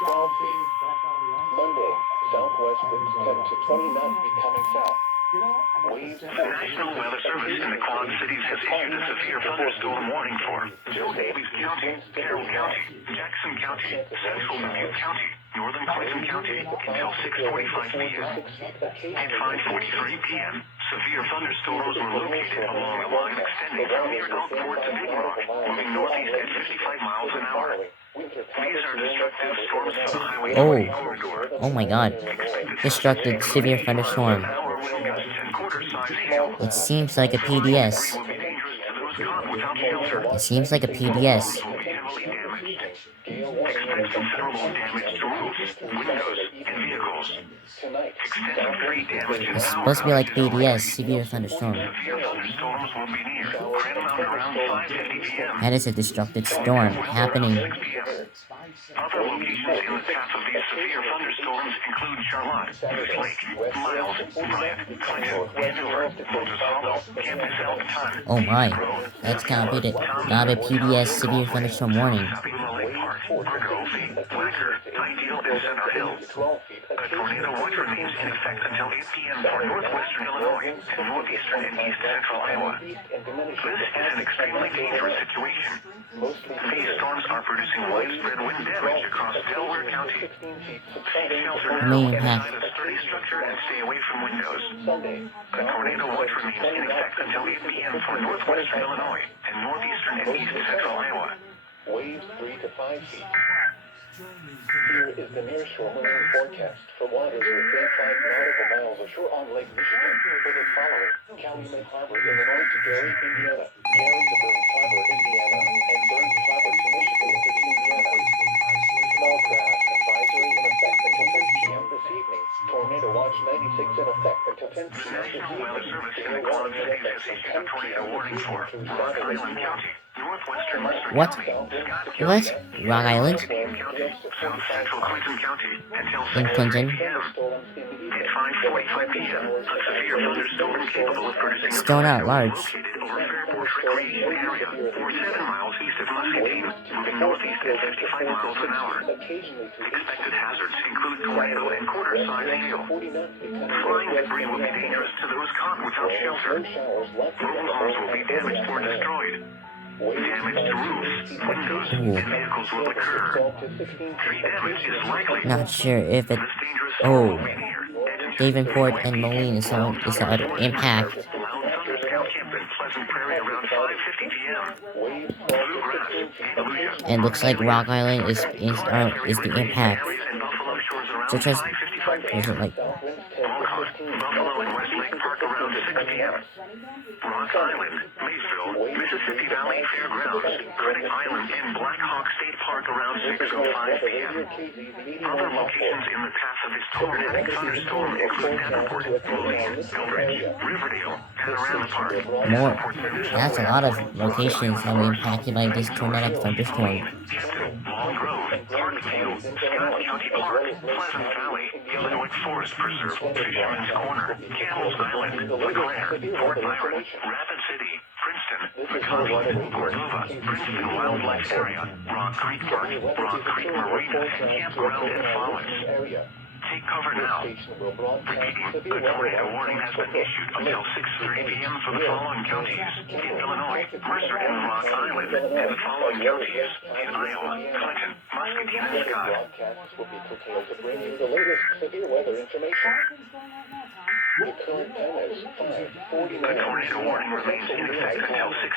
12 feet. Monday, southwest winds 10 to 20 knots becoming south. Waves 4 The National Weather Service in the Quad Cities has issued a severe thunderstorm warning for Davies County, Carroll County, Jackson County, Central Dubuque County, Northern Clinton County until 6:45 p.m. At 5:43 p.m., severe thunderstorms were located along a line extending from near Elkport to Big Rock, moving northeast at 55 miles an hour. These are destructive storms for the Highway 20 corridor. Oh my god. Destructed severe thunderstorm. It seems like a PDS. It seems like a PDS. Expect considerable damage to roofs, windows, and vehicles. Extensive tree damage and It's power supposed to be like outages PDS, severe thunderstorm. Severe thunderstorms will be near Grand Mountain around 5:50 p.m. That is a destructive storm happening. 6 p.m. Other locations in the path of these severe thunderstorms include Charlotte, Moose Lake, Miles, Bryant, Clinton, Andover, Moses Hollow, Campus Elkton, Oh my. That's gotta be a PDS severe thunderstorm warning. Lake Park, Grove, Wacker, Ideal, and Center Hill. A tornado watch remains in effect until 8 p.m. for northwestern Illinois and northeastern and east central Iowa. This is an extremely dangerous situation. These storms are producing widespread wind damage across Delaware County. Take shelter now inside a sturdy structure and stay away from windows. A tornado watch remains in effect until 8 p.m. for northwestern Illinois and northeastern and east central Iowa. Waves 3 to 5 feet. Here is the nearshore marine forecast for waters within 5 nautical miles ashore on Lake Michigan for the following: Calumet Harbor, Illinois to Gary, Indiana, Gary to Burns Harbor, Indiana, and Burns Harbor to Michigan City, Indiana. Small craft advisory in effect until 10 p.m. this evening. Tornado watch 96 in effect until 10 p.m. this National Weather evening. Service in the Quad Cities has issued a tornado warning for Rock Island County, northwestern Mercer What? County, Scott County, What? Rock Island? Muscatine County, south central Clinton County, until In 6:30 Clinton? p.m. At 5:45 p.m., a severe thunderstorm capable of producing a Still not tornado large. is located over Fairport Recreation Area, or 7 miles east of Muscatine, moving northeast at 55 miles an hour. Expected hazards include tornado and quarter-size hail. Flying debris will be dangerous to those caught without shelter. Mobile homes will be damaged or destroyed. Damage to roofs, windows, and vehicles will occur. Tree damage is likely. Not sure if it. This dangerous storm will be near Davenport and Moline is the other impact. Loud thunders can camp in Pleasant Prairie around 5:50 p.m. Bluegrass, Andalusia, And looks like Rock Island is the impact. Prairies and Buffalo Shores around So just 5:55 is p.m. it like Walcott, Buffalo, and Westlake Park around 6 p.m. Rock Island, Maysville, Mississippi Valley Fairgrounds, Critic Island, and Black Hawk State Park around 6:05 p.m. Other locations in the path of this tornadic thunderstorm include Davenport, Moline, Eldridge, Riverdale, Panorama Park, more? That's a lot of locations that were impacted by this tornadic thunderstorm. Hampton, Long Grove, Parkview, Scott County Park, Pleasant Valley, Illinois Forest Preserve, Fisherman's Corner, Campbell's Island, LeClaire, Fort Myron, Rapid City, Princeton, McConnell, Cordova, Princeton Wildlife Area, Rock Creek Park, Rock Creek Marina, Campground, and Fallis. Take cover now. Repeating, a tornado warning has been issued until 6:30 p.m. for the following counties in Illinois, Mercer and Rock Island, and the following counties in Iowa, Clinton, Muscatine, and Scott. Broadcasts will be curtailed to bring you the latest severe weather information. The current time is 5:49. A tornado warning remains in effect until 6